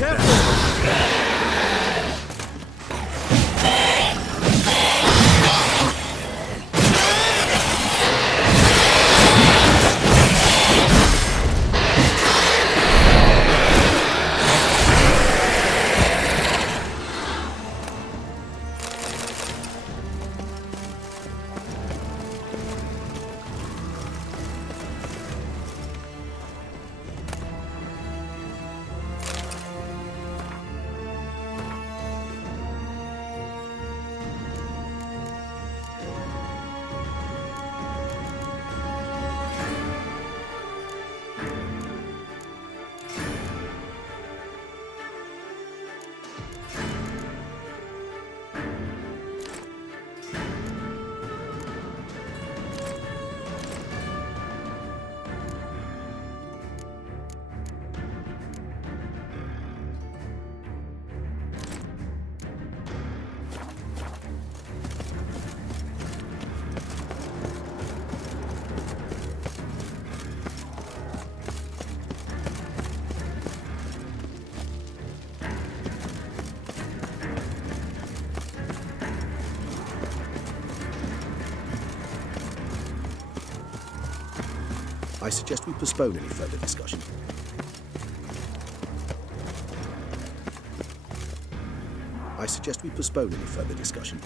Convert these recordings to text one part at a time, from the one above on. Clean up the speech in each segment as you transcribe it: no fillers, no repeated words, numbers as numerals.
like that. I suggest we postpone any further discussion. I suggest we postpone any further discussion.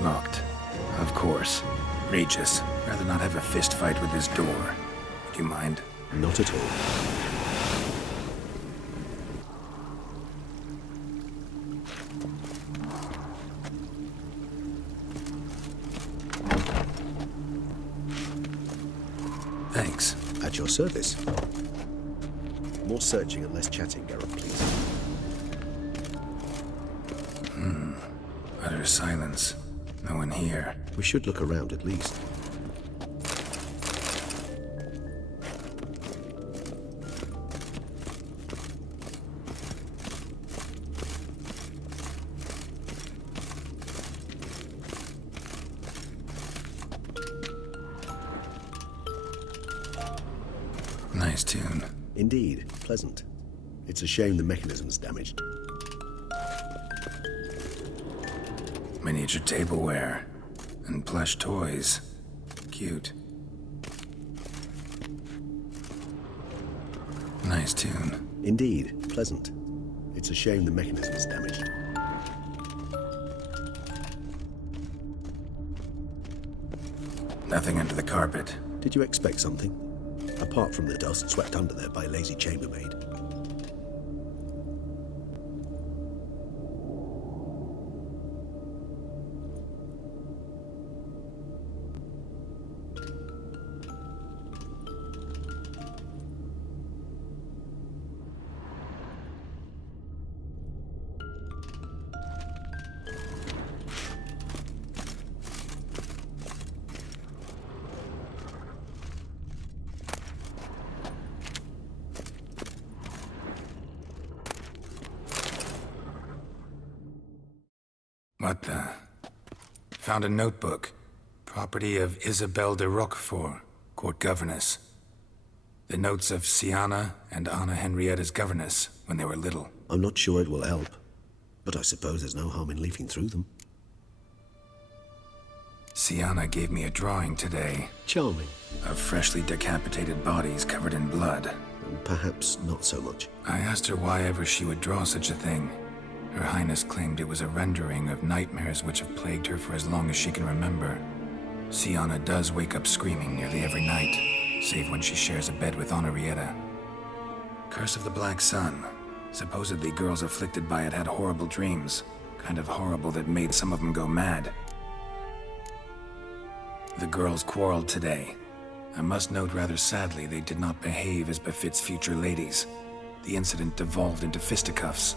Locked. Of course. Regis. Rather not have a fist fight with this door. Do you mind? Not at all. Thanks. At your service. More searching and less chatting, Geralt, please. Utter silence. No one here. We should look around at least. Nice tune. Indeed, pleasant. It's a shame the mechanism's damaged. Miniature tableware. And plush toys. Cute. Nice tune. Indeed, pleasant. It's a shame the mechanism's damaged. Nothing under the carpet. Did you expect something? Apart from the dust swept under there by a lazy chambermaid. What the? Found a notebook. Property of Isabelle de Roquefort, court governess. The notes of Siana and Anna Henrietta's governess when they were little. I'm not sure it will help, but I suppose there's no harm in leafing through them. Siana gave me a drawing today. Charming. Of freshly decapitated bodies covered in blood. And perhaps not so much. I asked her why ever she would draw such a thing. Her Highness claimed it was a rendering of nightmares which have plagued her for as long as she can remember. Siana does wake up screaming nearly every night, save when she shares a bed with Henrietta. Curse of the Black Sun. Supposedly girls afflicted by it had horrible dreams. Kind of horrible that made some of them go mad. The girls quarreled today. I must note rather sadly they did not behave as befits future ladies. The incident devolved into fisticuffs.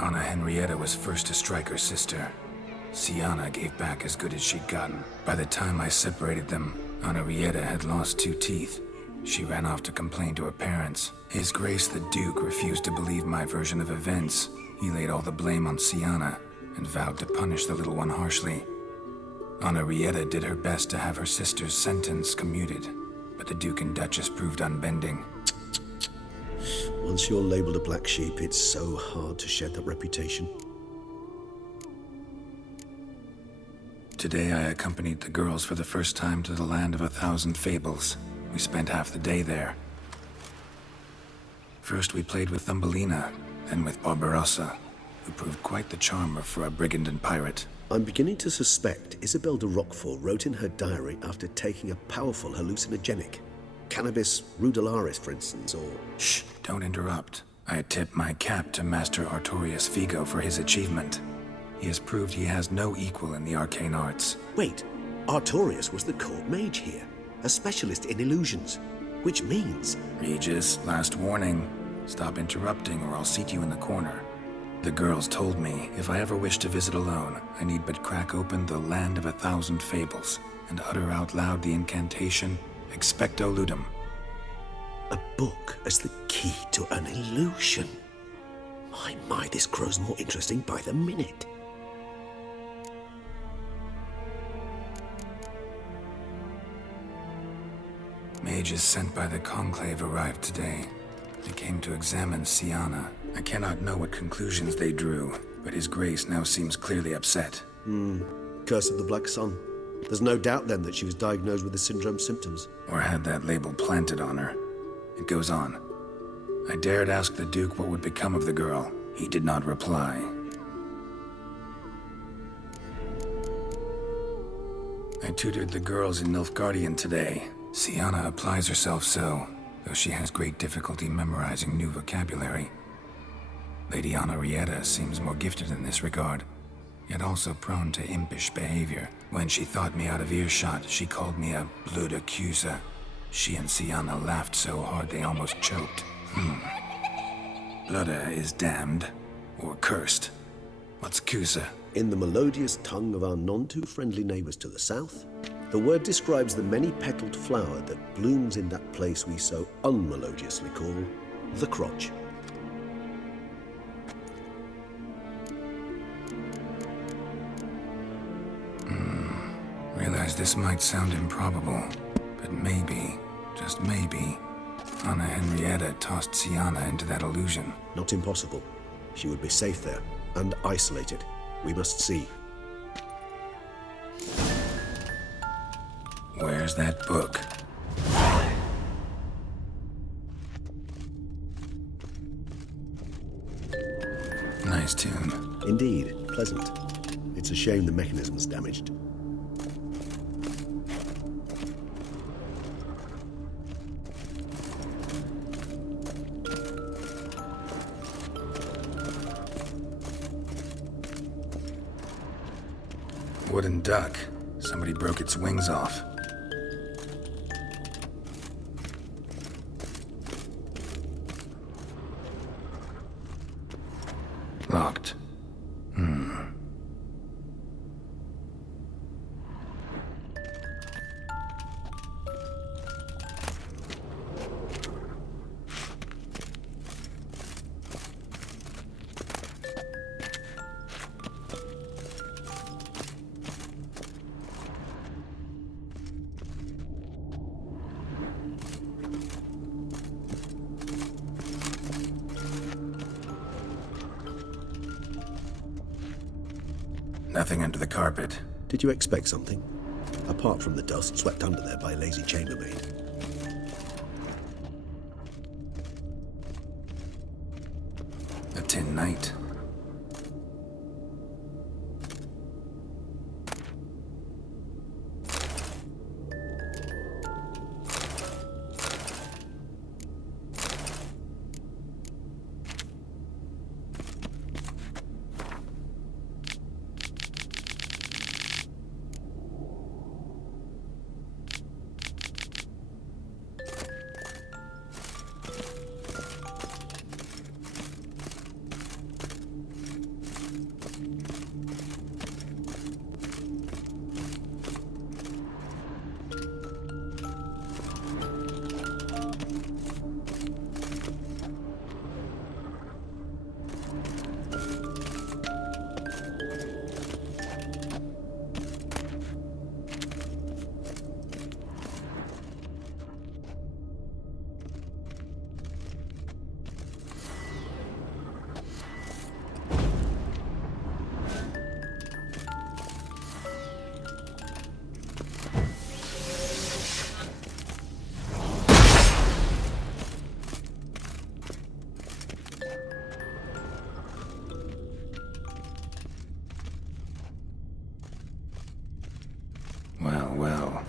Anna Henrietta was first to strike her sister. Siana gave back as good as she'd gotten. By the time I separated them, Henrietta had lost 2 teeth. She ran off to complain to her parents. His Grace the Duke refused to believe my version of events. He laid all the blame on Siana and vowed to punish the little one harshly. Henrietta did her best to have her sister's sentence commuted, but the Duke and Duchess proved unbending. Once you're labeled a black sheep, it's so hard to shed that reputation. Today I accompanied the girls for the first time to the Land of 1,000 Fables. We spent half the day there. First we played with Thumbelina, then with Barbarossa, who proved quite the charmer for a brigand and pirate. I'm beginning to suspect Isabelle de Roquefort wrote in her diary after taking a powerful hallucinogenic. Cannabis rudelaris, for instance, or... Shh, don't interrupt. I tip my cap to Master Artorius Figo for his achievement. He has proved he has no equal in the arcane arts. Wait, Artorius was the court mage here, a specialist in illusions, which means... Regis, last warning. Stop interrupting or I'll seat you in the corner. The girls told me if I ever wish to visit alone, I need but crack open the Land of 1,000 Fables and utter out loud the incantation, Expecto Ludum. A book as the key to an illusion. My, this grows more interesting by the minute. Mages sent by the Conclave arrived today. They came to examine Siana. I cannot know what conclusions they drew, but His Grace now seems clearly upset. Curse of the Black Sun. There's no doubt then that she was diagnosed with the syndrome symptoms. Or had that label planted on her. It goes on. I dared ask the Duke what would become of the girl. He did not reply. I tutored the girls in Nilfgaardian today. Siana applies herself so, though she has great difficulty memorizing new vocabulary. Lady Henrietta seems more gifted in this regard, yet also prone to impish behavior. When she thought me out of earshot, she called me a blood accuser. She and Siana laughed so hard they almost choked. Blooda is damned, or cursed. What's Cusa? In the melodious tongue of our none-too-friendly neighbors to the south, the word describes the many-petaled flower that blooms in that place we so unmelodiously call the crotch. Realize this might sound improbable, but maybe, just maybe, Anna Henrietta tossed Siana into that illusion. Not impossible. She would be safe there, and isolated. We must see. Where's that book? Nice tune. Indeed, pleasant. It's a shame the mechanism's damaged. Wooden duck. Somebody broke its wings off. Locked. Nothing under the carpet. Did you expect something? Apart from the dust swept under there by a lazy chambermaid. A tin knight. Well,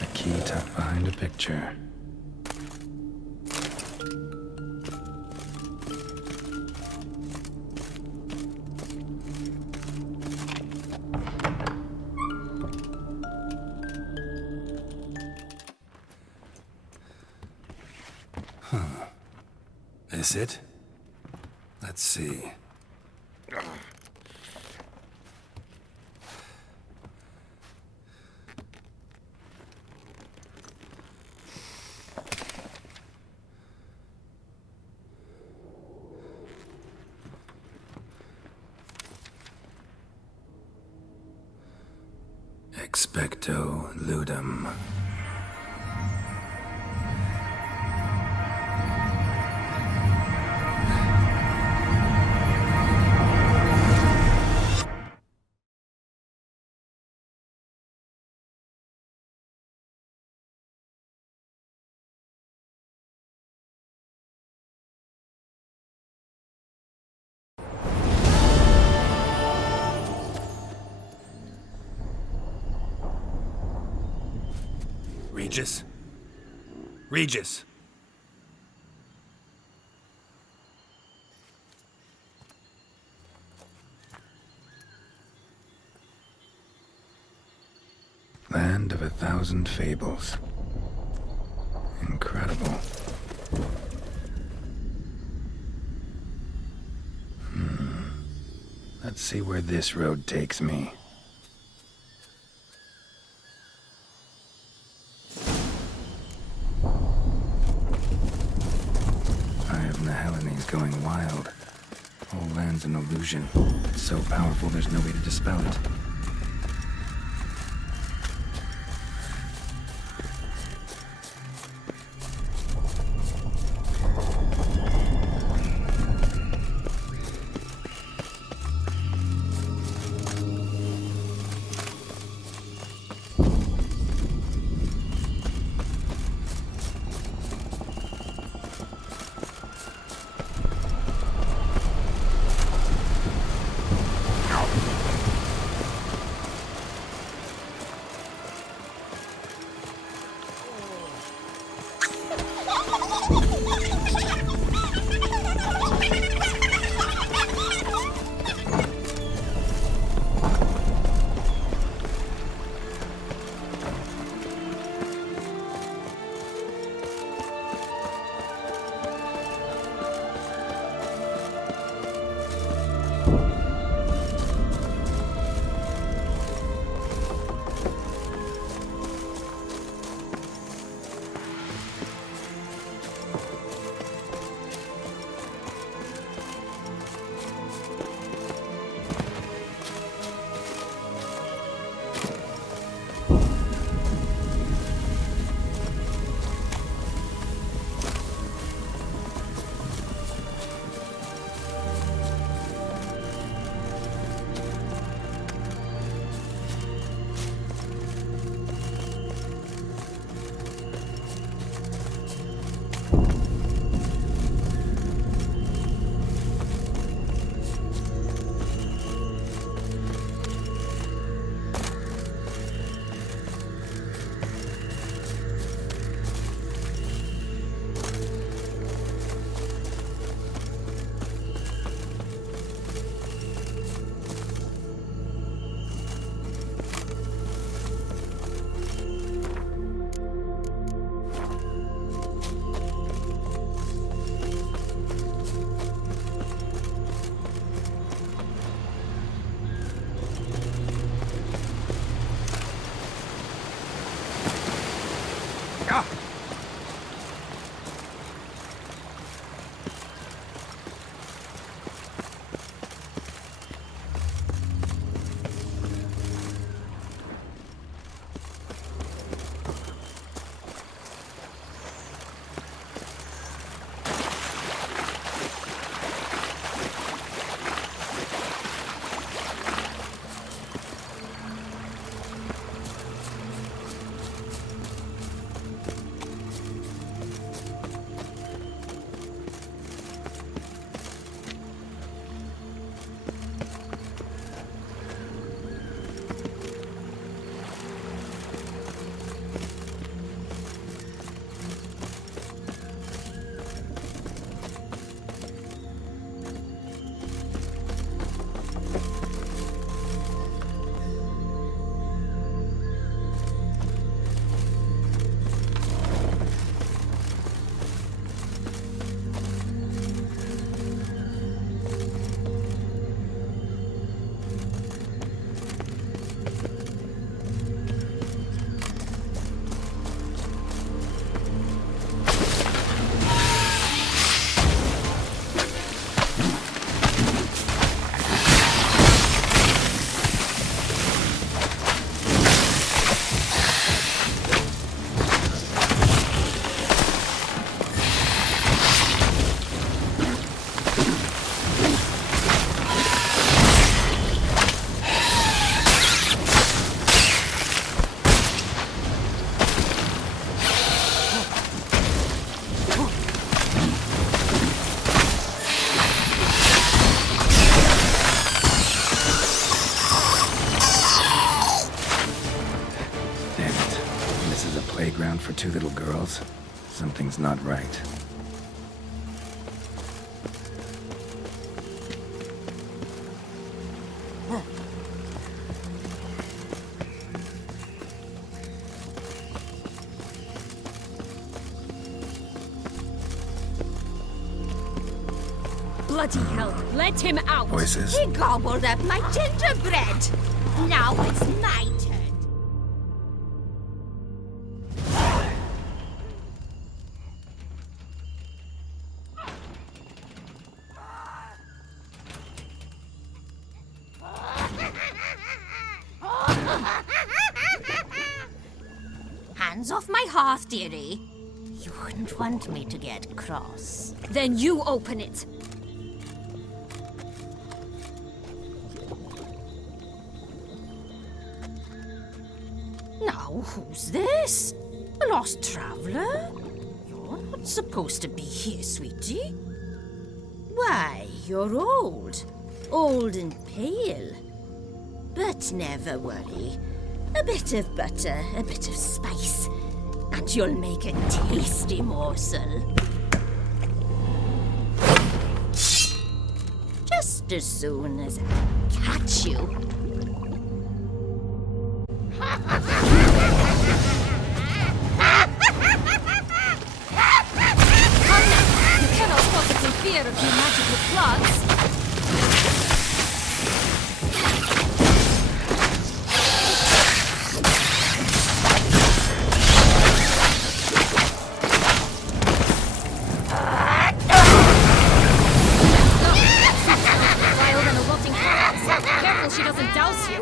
a key tucked behind a picture. This it? Let's see. Expecto ludum. Regis? Regis! Land of 1,000 fables. Incredible. Let's see where this road takes me. Going wild. Whole land's an illusion. It's so powerful there's no way to dispel it. playground for two little girls? Something's not right. Bloody hell, let him out! Voices? He gobbled up my gingerbread. Now it's my turn. Hands off my hearth, dearie. You wouldn't want me to get cross. Then you open it! Now, who's this? A lost traveler? You're not supposed to be here, sweetie. Why, you're old. Old and pale. But never worry. A bit of butter, a bit of spice, and you'll make a tasty morsel. Just as soon as I catch you. You cannot possibly fear of your magical plots! Vile than a rotting cat. Careful she doesn't douse you!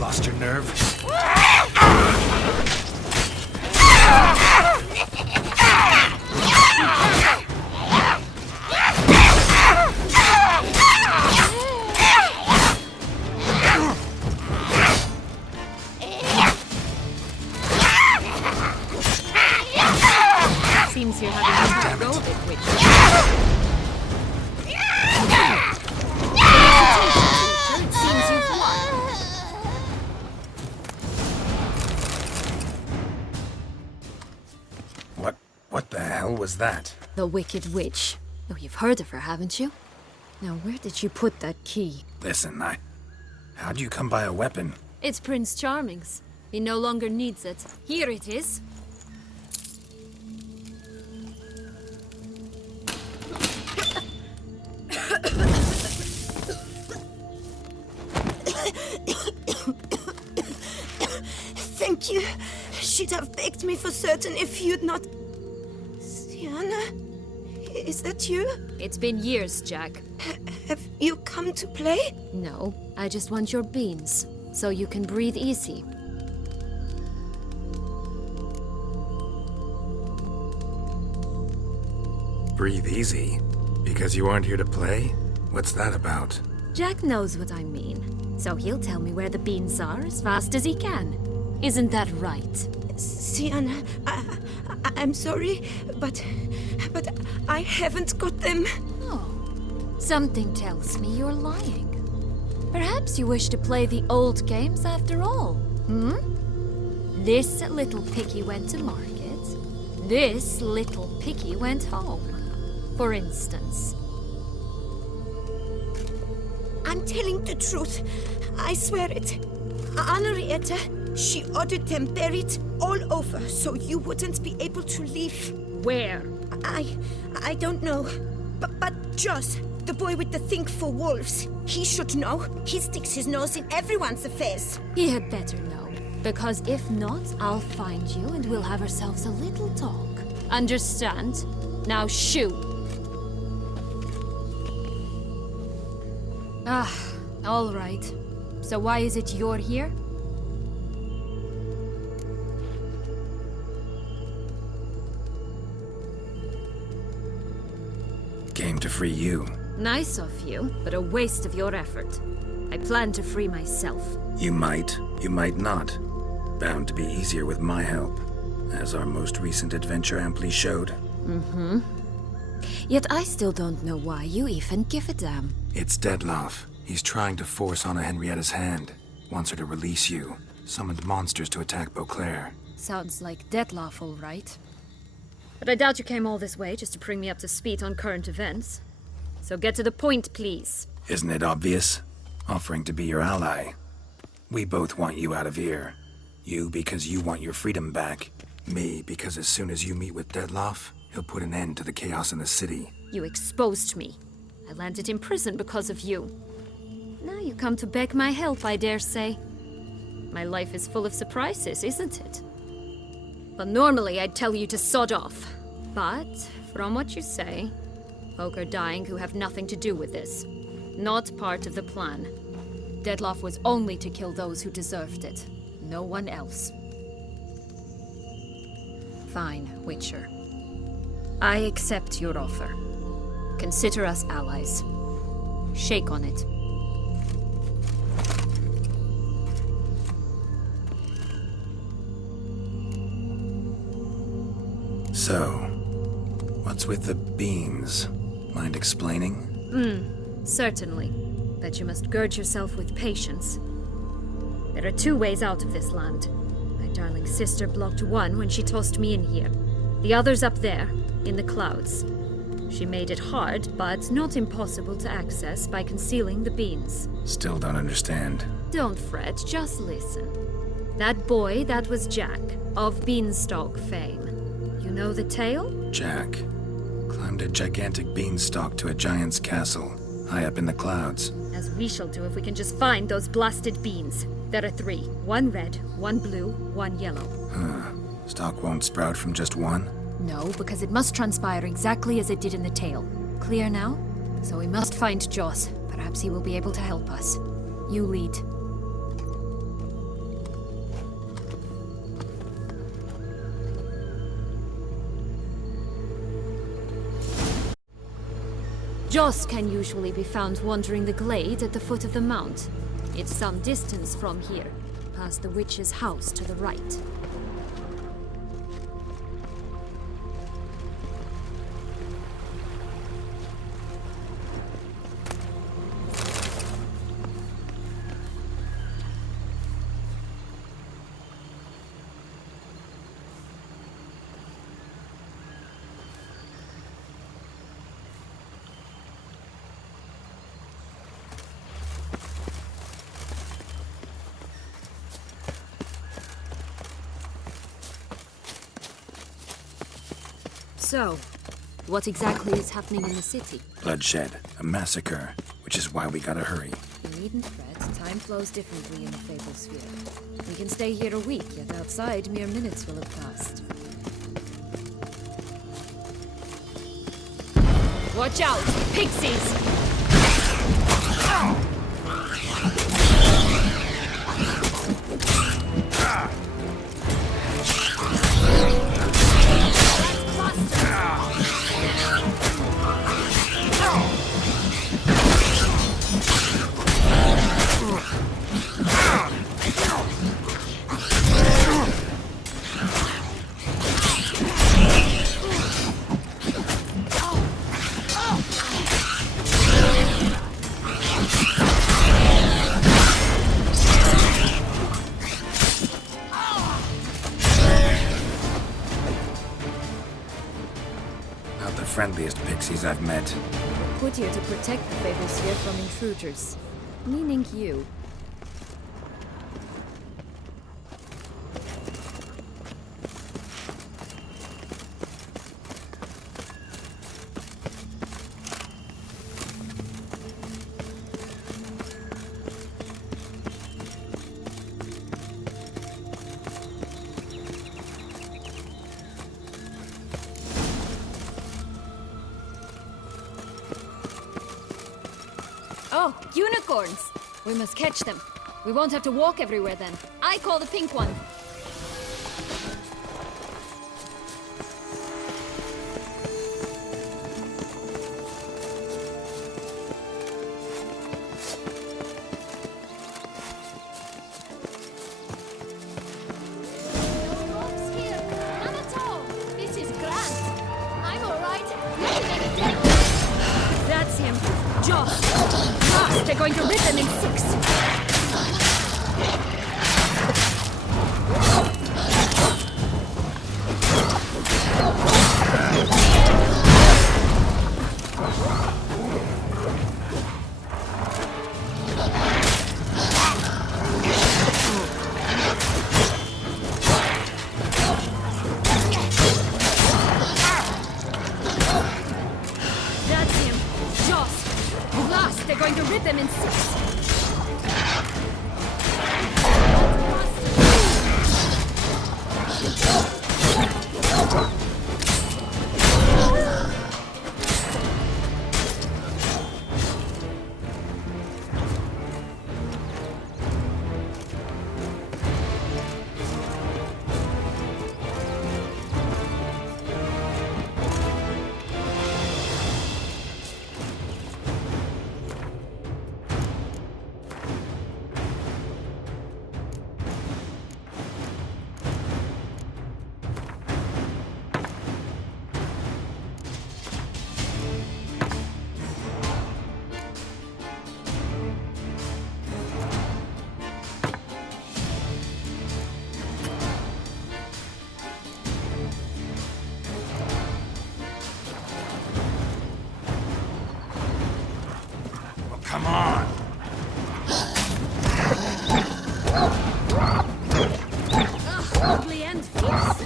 Lost your nerve? Seems you're having a go of it, witch. It seems you've won. What the hell was that? The Wicked Witch. Oh, you've heard of her, haven't you? Now, where did you put that key? Listen, how'd you come by a weapon? It's Prince Charming's. He no longer needs it. Here it is. Thank you. She'd have begged me for certain if you'd not... Sienna? Is that you? It's been years, Jack. Have you come to play? No, I just want your beans, so you can breathe easy. Breathe easy? Because you aren't here to play? What's that about? Jack knows what I mean, so he'll tell me where the beans are as fast as he can. Isn't that right? Sienna, I'm sorry, but I haven't got them. Oh, something tells me you're lying. Perhaps you wish to play the old games after all, hmm? This little piggy went to market. This little piggy went home, for instance. I'm telling the truth. I swear it. Henrietta, she ordered them buried all over so you wouldn't be able to leave. Where? I don't know. But Joss, the boy with the thing for wolves, he should know. He sticks his nose in everyone's affairs. He had better know. Because if not, I'll find you and we'll have ourselves a little talk. Understand? Now shoot! Ah, all right. So why is it you're here? Came to free you. Nice of you, but a waste of your effort. I plan to free myself. You might not. Bound to be easier with my help, as our most recent adventure amply showed. Yet I still don't know why you even give a damn. It's Dettlaff. He's trying to force Anna Henrietta's hand. Wants her to release you. Summoned monsters to attack Beauclair. Sounds like Dettlaff, all right. But I doubt you came all this way just to bring me up to speed on current events. So get to the point, please. Isn't it obvious? Offering to be your ally. We both want you out of here. You because you want your freedom back. Me because as soon as you meet with Dettlaff, he'll put an end to the chaos in the city. You exposed me. I landed in prison because of you. Now you come to beg my help, I dare say. My life is full of surprises, isn't it? But normally I'd tell you to sod off. But, from what you say, folk are dying who have nothing to do with this. Not part of the plan. Dettlaff was only to kill those who deserved it. No one else. Fine, Witcher. I accept your offer. Consider us allies. Shake on it. So, what's with the beans? Mind explaining? Certainly. But you must gird yourself with patience. There are two ways out of this land. My darling sister blocked one when she tossed me in here. The other's up there, in the clouds. She made it hard, but not impossible to access by concealing the beans. Still don't understand. Don't fret, just listen. That boy, that was Jack, of Beanstalk fame. You know the tale? Jack climbed a gigantic beanstalk to a giant's castle, high up in the clouds. As we shall do if we can just find those blasted beans. There are 3. 1 red, 1 blue, 1 yellow. Stalk won't sprout from just one? No, because it must transpire exactly as it did in the tale. Clear now? So we must find Joss. Perhaps he will be able to help us. You lead. Joss can usually be found wandering the glade at the foot of the mount. It's some distance from here, past the witch's house to the right. So, what exactly is happening in the city? Bloodshed, a massacre, which is why we gotta hurry. You needn't fret. Time flows differently in the Fable Sphere. We can stay here a week, yet outside mere minutes will have passed. Watch out! Pixies! Not the friendliest pixies I've met. We're put here to protect the Fable Sphere from intruders. Meaning you. Oh, unicorns! We must catch them. We won't have to walk everywhere then. I call the pink one. That's him. Joss! Joss! They're going to rip them in six! That's him. Joss! Blast! They're going to rip them in six! Come on! Ugly and fierce.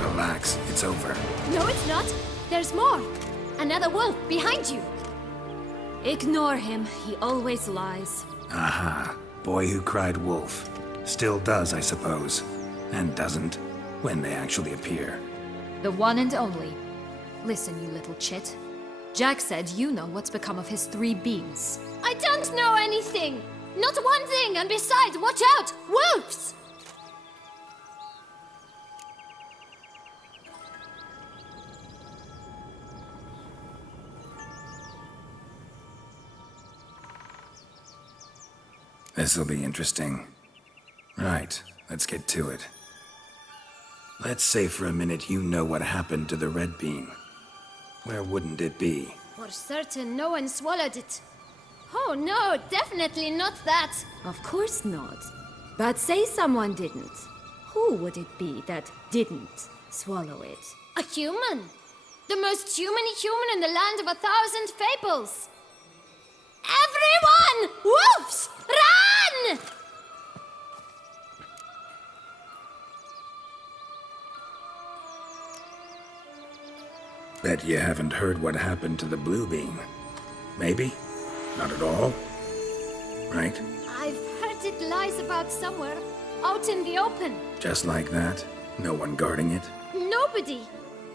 Relax, it's over. No, it's not. There's more. Another wolf behind you. Ignore him. He always lies. Aha. Boy who cried wolf. Still does, I suppose. And doesn't, when they actually appear. The one and only. Listen, you little chit. Jack said you know what's become of his 3 beams. I don't know anything! Not one thing, and besides, watch out! Wolves! This'll be interesting. Right, let's get to it. Let's say for a minute you know what happened to the red bean. Where wouldn't it be? For certain, no one swallowed it. Oh no, definitely not that. Of course not. But say someone didn't. Who would it be that didn't swallow it? A human. The most humany human in the land of 1,000 fables. Everyone! Wolves! Run! Bet you haven't heard what happened to the blue bean. Maybe? Not at all? Right? I've heard it lies about somewhere, out in the open. Just like that? No one guarding it? Nobody.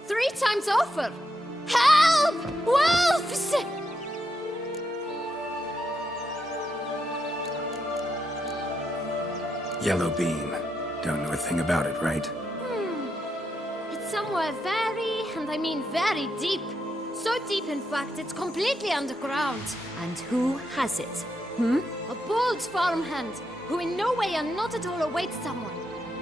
3 times over. Help! Wolves! Yellow bean. Don't know a thing about it, right? It's somewhere very, and I mean very deep. So deep, in fact, it's completely underground. And who has it? A bold farmhand, who in no way and not at all awaits someone.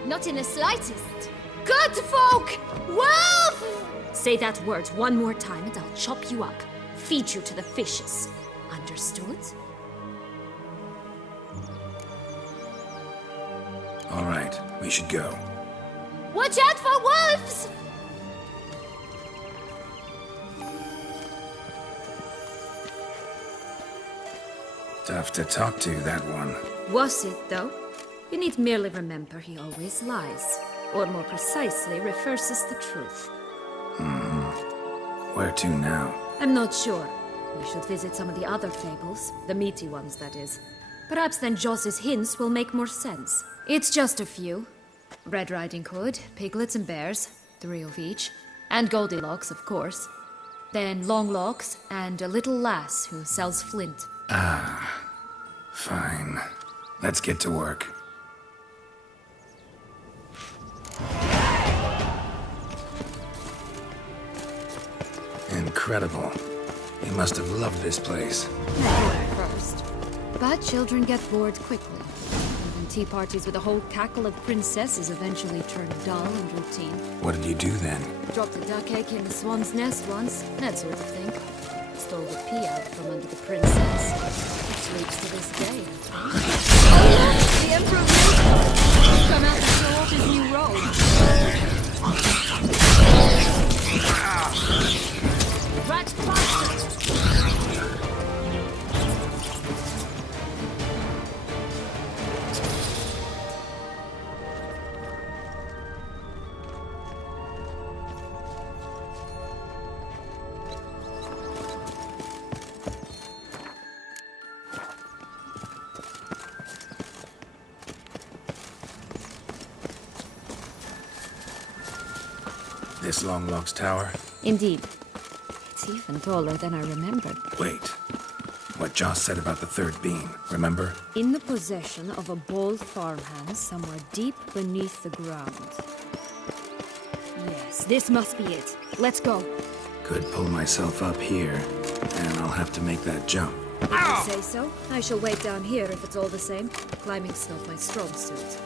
Not in the slightest. Good folk! Wolf! Say that word one more time and I'll chop you up. Feed you to the fishes. Understood? All right, we should go. Watch out for wolves! Tough to talk to, that one. Was it, though? You need merely remember he always lies. Or more precisely, reverses the truth. Where to now? I'm not sure. We should visit some of the other fables. The meaty ones, that is. Perhaps then Joss's hints will make more sense. It's just a few. Red Riding Hood, Piglets and Bears, 3 of each. And Goldilocks, of course. Then Longlocks, and a little lass who sells flint. Fine. Let's get to work. Incredible. You must have loved this place. At first. But children get bored quickly. Even tea parties with a whole cackle of princesses eventually turn dull and routine. What did you do then? Dropped a duck egg in the swan's nest once, that sort of thing. Stole the pea out from under the princess. It's reached to this day, I think. Oh, the Emperor will come out and show off his new robe. Rat bastard! This Longlocks Tower? Indeed. It's even taller than I remembered. Wait. What Joss said about the third beam, remember? In the possession of a bold farmhand somewhere deep beneath the ground. Yes, this must be it. Let's go. Could pull myself up here, and I'll have to make that jump. If you say so, I shall wait down here if it's all the same. Climbing's not my strong suit.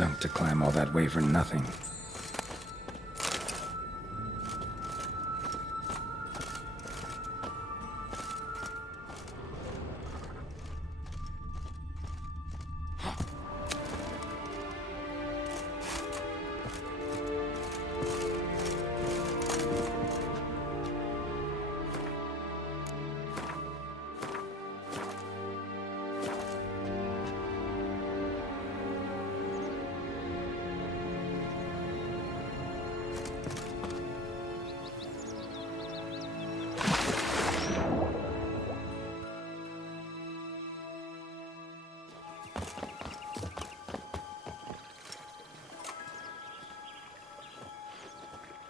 Stunk to climb all that way for nothing.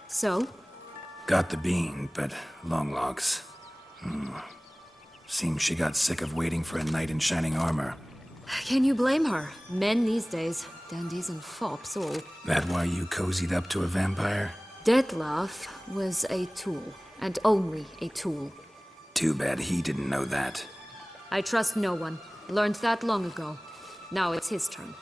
So? Got the bean, but long logs. Seems she got sick of waiting for a knight in shining armor. Can you blame her? Men these days, dandies and fops all. That why you cozied up to a vampire? Dettlaff was a tool, and only a tool. Too bad he didn't know that. I trust no one. Learned that long ago. Now it's his turn.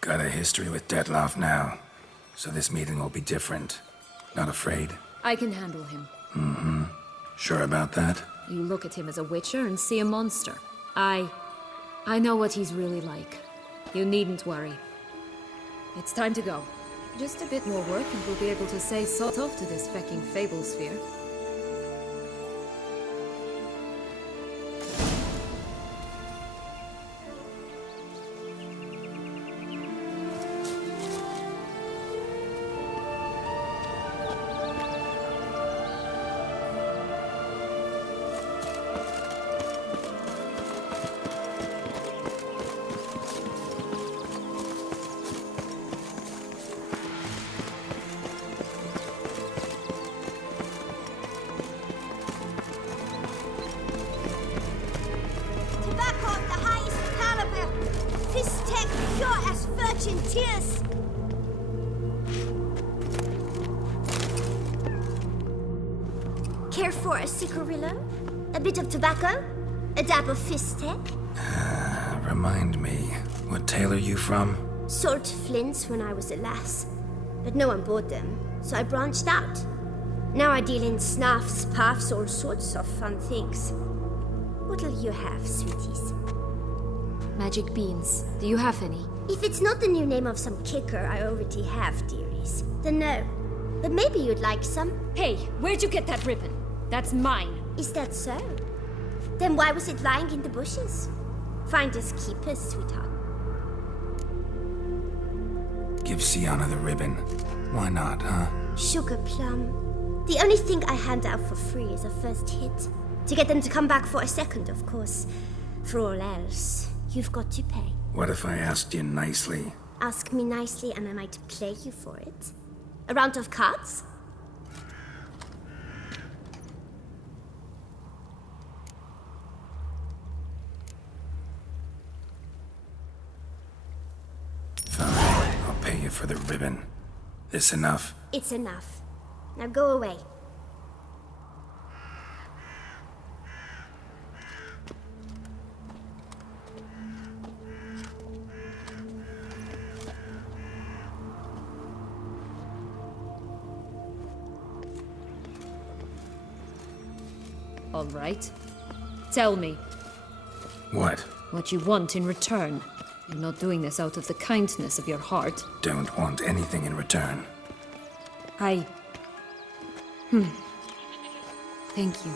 Got a history with Dettlaff now, so this meeting will be different. Not afraid? I can handle him. Sure about that? You look at him as a witcher and see a monster. I know what he's really like. You needn't worry. It's time to go. Just a bit more work and we'll be able to say sort off to this fecking fable sphere. Tobacco of the highest caliber. Fist tech pure as virgin tears. Care for a cigarillo? A bit of tobacco? A dab of fist tech? Remind me, what tale are you from? Sold flints when I was a lass. But no one bought them, so I branched out. Now I deal in snuffs, puffs, all sorts of fun things. What'll you have, sweeties? Magic beans. Do you have any? If it's not the new name of some kicker I already have, dearies, then no. But maybe you'd like some. Hey, where'd you get that ribbon? That's mine. Is that so? Then why was it lying in the bushes? Finders keepers, sweetheart. Give Sienna the ribbon. Why not, huh? Sugar plum. The only thing I hand out for free is a first hit. To get them to come back for a second, of course. For all else, you've got to pay. What if I asked you nicely? Ask me nicely and I might play you for it. A round of cards? Fine, I'll pay you for the ribbon. This enough? It's enough. Now go away. All right. Tell me What? what you want in return. You're not doing this out of the kindness of your heart. Don't want anything in return. Thank you.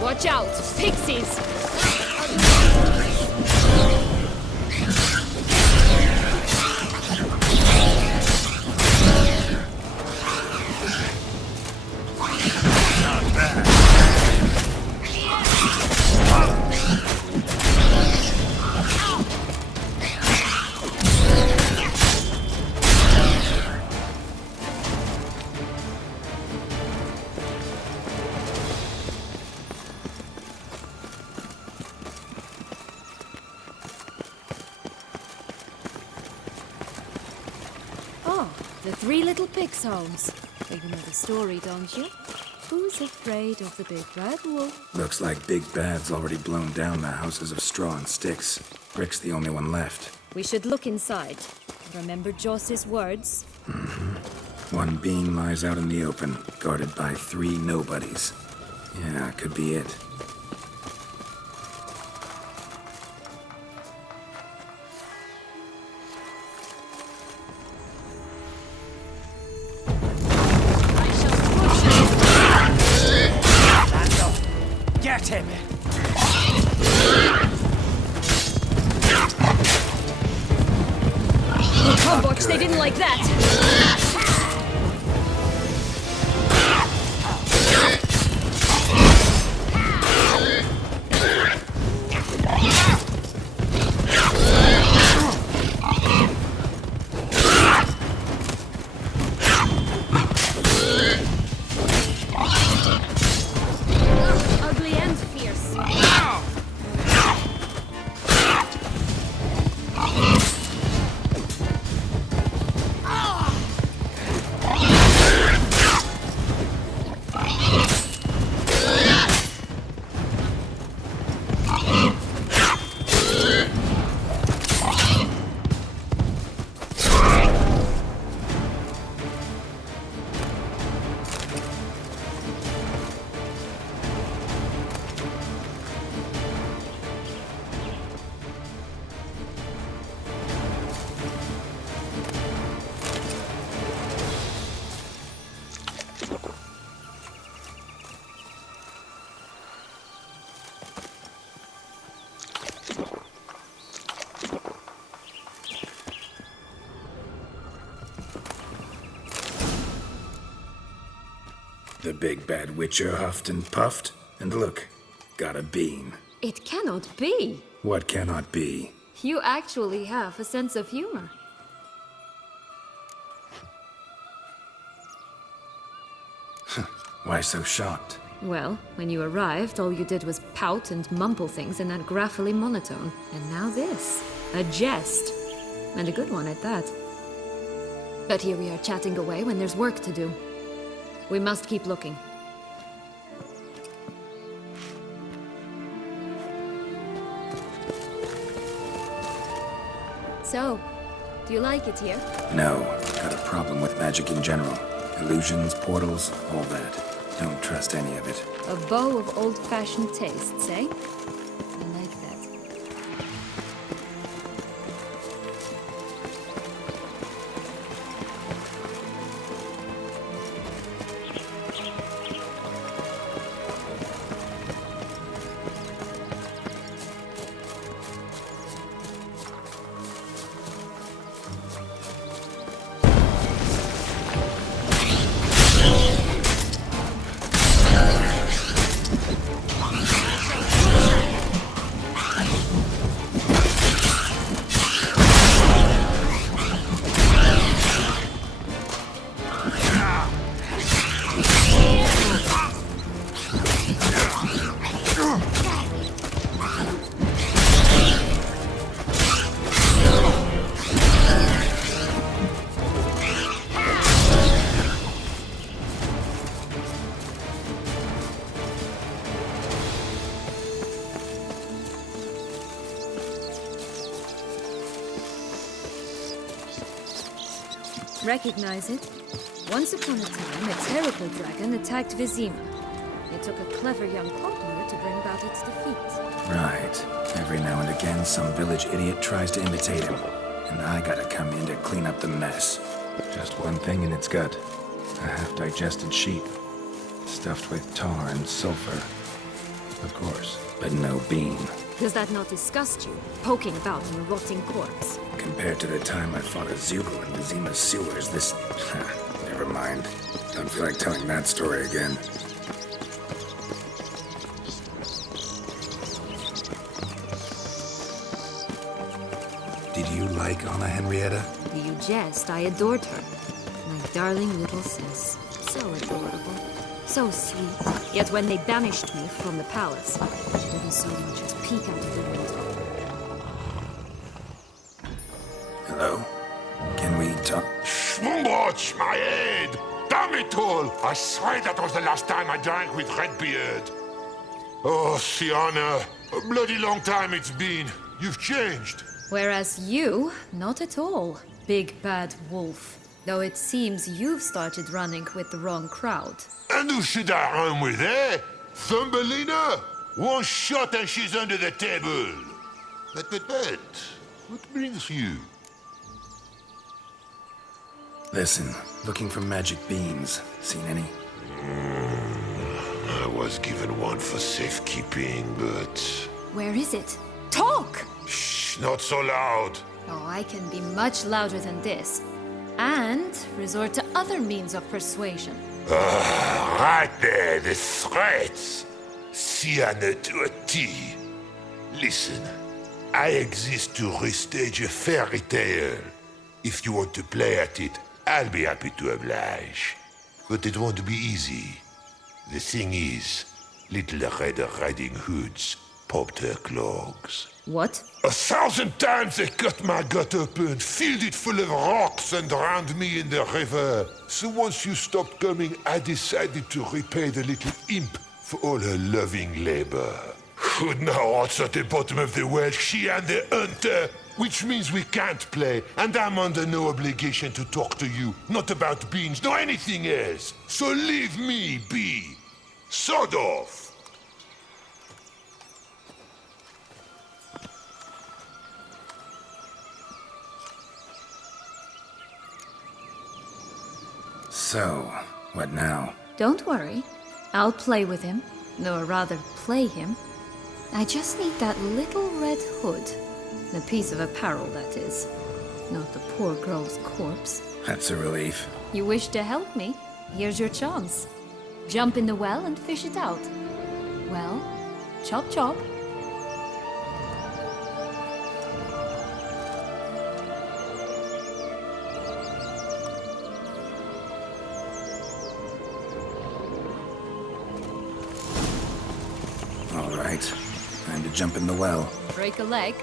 Watch out! Pixies! The Three Little Pigs homes. Well, you know the story, don't you? Who's afraid of the big bad wolf? Looks like Big Bad's already blown down the houses of straw and sticks. Brick's the only one left. We should look inside. Remember Joss's words? One being lies out in the open, guarded by 3 nobodies. Yeah, could be it. Get him! Combox, they didn't like that! Ugly and fierce. The Big Bad Witcher huffed and puffed, and look, got a bean. It cannot be. What cannot be? You actually have a sense of humor. Why so shocked? Well, when you arrived, all you did was pout and mumble things in that graphily monotone. And now this. A jest. And a good one at that. But here we are chatting away when there's work to do. We must keep looking. So, do you like it here? No, got a problem with magic in general. Illusions, portals, all that. Don't trust any of it. A bow of old-fashioned tastes, eh? I like that. Recognize it? Once upon a time, a terrible dragon attacked Vizima. It took a clever young conqueror to bring about its defeat. Right. Every now and again, some village idiot tries to imitate him. And I gotta come in to clean up the mess. Just one thing in its gut. A half-digested sheep. Stuffed with tar and sulfur. Of course. But no bean. Does that not disgust you, poking about in a rotting corpse? Compared to the time I fought a Zugel in Vizima's sewers, this... Never mind. Don't feel like telling that story again. Did you like Anna Henrietta? You jest, I adored her. My darling little sis. So adorable. So sweet. Yet when they banished me from the palace, she didn't so much as peek out of the window. Hello? Can we talk? Schwungbroch, my head! Damn it all! I swear that was the last time I drank with Redbeard. Oh, Sienna, a bloody long time it's been. You've changed. Whereas you, not at all, big bad wolf. Though it seems you've started running with the wrong crowd. And who should I run with, eh? Thumbelina? One shot and she's under the table. But, what brings you? Listen, looking for magic beans. Seen any? I was given one for safekeeping, but... Where is it? Talk! Shh, not so loud. Oh, I can be much louder than this. And resort to other means of persuasion. Right there, the threats. Sienna to a T. Listen, I exist to restage a fairy tale. If you want to play at it, I'll be happy to oblige. But it won't be easy. The thing is, Little Red Riding Hoods popped her clogs. What? 1,000 times they cut my gut open, filled it full of rocks and drowned me in the river. So once you stopped coming, I decided to repay the little imp for all her loving labor. Who now rots at the bottom of the well, she and the hunter, which means we can't play, and I'm under no obligation to talk to you, not about beans, nor anything else. So leave me be. Sod off. So, what now? Don't worry. I'll play with him. Or rather, play him. I just need that little red hood. The piece of apparel, that is. Not the poor girl's corpse. That's a relief. You wish to help me? Here's your chance. Jump in the well and fish it out. Well, chop chop. All right. Time to jump in the well. Break a leg.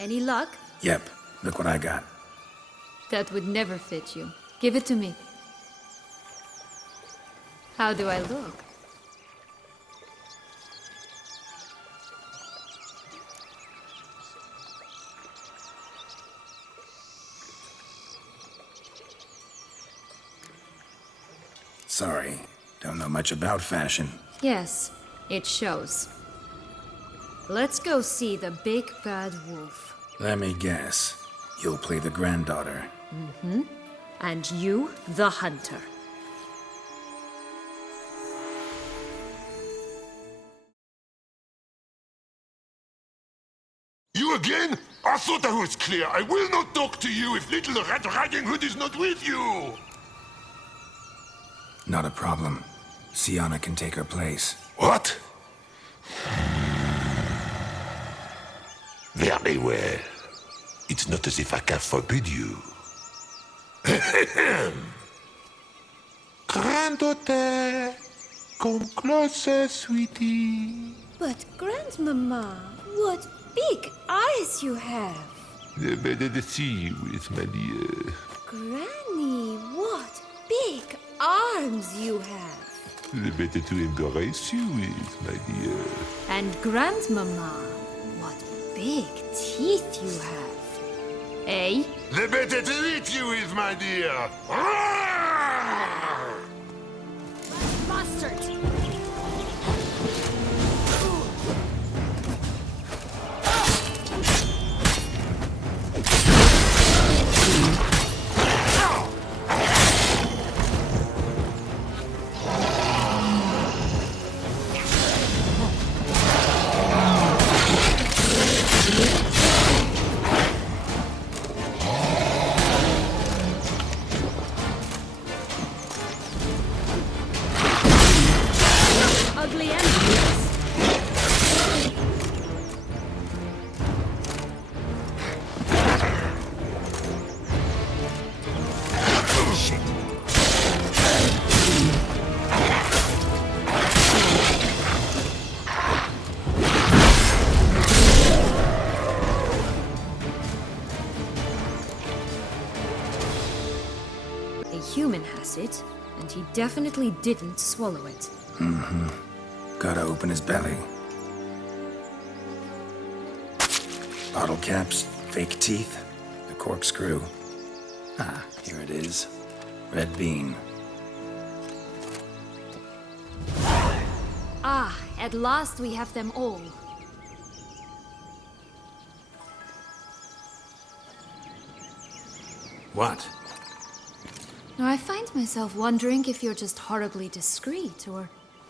Any luck? Yep, look what I got. That would never fit you. Give it to me. How do I look? Sorry, don't know much about fashion. Yes, it shows. Let's go see the big bad wolf. Let me guess. You'll play the granddaughter. Mm-hmm. And you, the hunter. You again? I thought I was clear. I will not talk to you if Little Red Riding Hood is not with you. Not a problem. Sienna can take her place. What? Very well. It's not as if I can forbid you. Granddaughter, come closer, sweetie. But, Grandmama, what big eyes you have. The better to see you with, my dear. Granny, what big arms you have. The better to embrace you with, my dear. And Grandmama, what big teeth you have. Eh? The better to eat you with, my dear. Mustard! use it, and he definitely didn't swallow it. Gotta open his belly. Bottle caps, fake teeth, the corkscrew. Ah, here it is. Red bean. Ah, at last we have them all. What? Now, I find myself wondering if you're just horribly discreet, or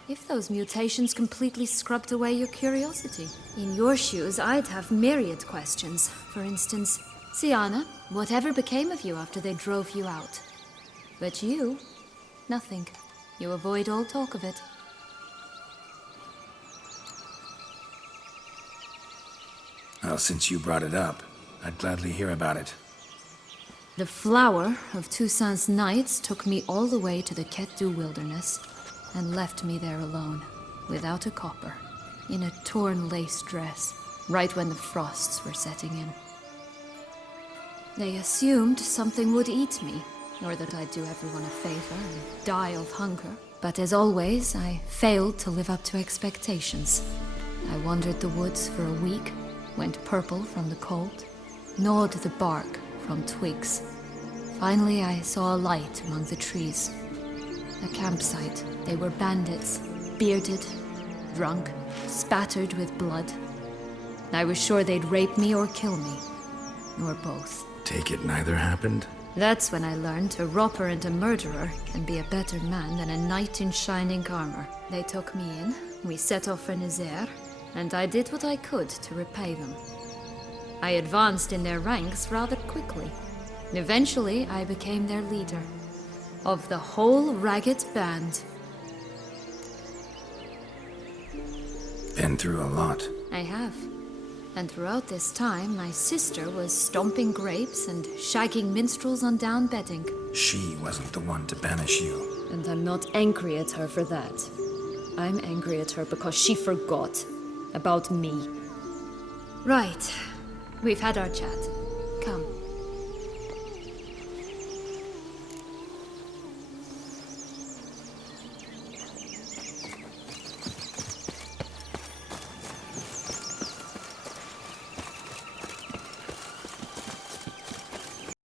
if those mutations completely scrubbed away your curiosity. In your shoes, I'd have myriad questions. For instance, Syanna, whatever became of you after they drove you out? But you, nothing. You avoid all talk of it. Well, since you brought it up, I'd gladly hear about it. The flower of Toussaint's Knights took me all the way to the Ketdu wilderness and left me there alone, without a copper, in a torn lace dress, right when the frosts were setting in. They assumed something would eat me, or that I'd do everyone a favor and die of hunger. But as always, I failed to live up to expectations. I wandered the woods for a week, went purple from the cold, gnawed the bark from twigs. Finally, I saw a light among the trees. A campsite. They were bandits, bearded, drunk, spattered with blood. I was sure they'd rape me or kill me, or both. Take it neither happened? That's when I learned a robber and a murderer can be a better man than a knight in shining armor. They took me in, we set off for Nazaire, and I did what I could to repay them. I advanced in their ranks rather quickly. Eventually, I became their leader. Of the whole ragged band. Been through a lot. I have. And throughout this time, my sister was stomping grapes and shagging minstrels on down bedding. She wasn't the one to banish you. And I'm not angry at her for that. I'm angry at her because she forgot about me. Right. We've had our chat. Come.